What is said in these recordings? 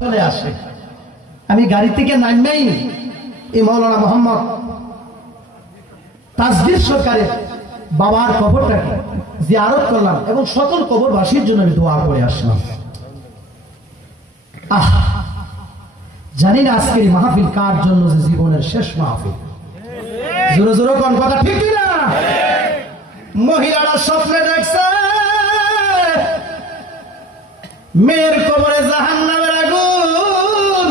চলে আসে। আমি গাড়ি থেকে নামবেই এই মৌলানা মোহাম্মদ তাজবীর সরকারের বাবার কবরটাকে জিয়ারত করলাম এবং সকল কবরবাসীর জন্য আমি দোয়া করে আসলাম। জানি না আজকের মাহফিল কার জন্য, যে জীবনের শেষ মাহফিল। জোরে জোরে কোন কথা ঠিক না? মহিলারা স্বপ্নে দেখছে মেয়ের কবরে জাহান্নামের আগুন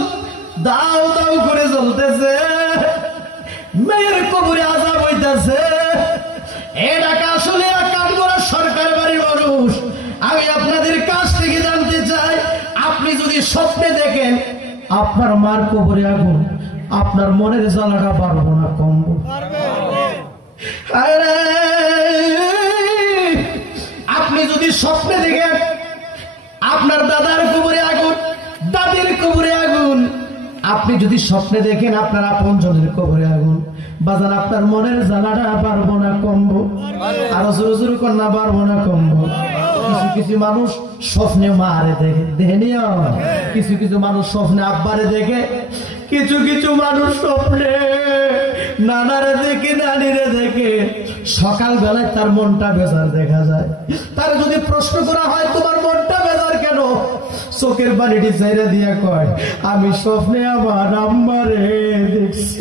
দাউ দাউ করে জ্বলতেছে, মেয়ের কবরে আযাব হইতেছে। এটাকে আসলে কাঠগড়া সরকার বাড়ির মানুষ, আমি আপনাদের কাছ থেকে জানতে চাই, আপনি যদি স্বপ্নে দেখেন আপনার মার কবরে আগুন, আপনার মনের জ্বালাটা বাড়বো না কমবো? আপনি যদি স্বপ্নে দেখেন আপনার দাদার কবরে আগুন, দাদির কবরে আগুন, আপনি যদি স্বপ্নে দেখেন আপনার আপনজনের কবরে আগুন, বাজার আপনার মনের জ্বালাটা বাড়বো না কমবো? আরো জোরে জোরে কর না, বাড়বো না কমবো? কিছু কিছু মানুষ স্বপ্নে মারে দেখে, দেখেনিও? কিছু কিছু মানুষ স্বপ্নে আব্বারে দেখে, কিছু কিছু মানুষ স্বপ্নে নানারে দেখে, নানিরে দেখে। সকাল বেলায় তার মনটা বেজার দেখা যায়। তার যদি প্রশ্ন করা হয় তোমার মনটা বেজার কেন, চোখের পানিটি চাইরা দিয়া কয়, আমি স্বপ্নে আমার আম্মারে দেখছি।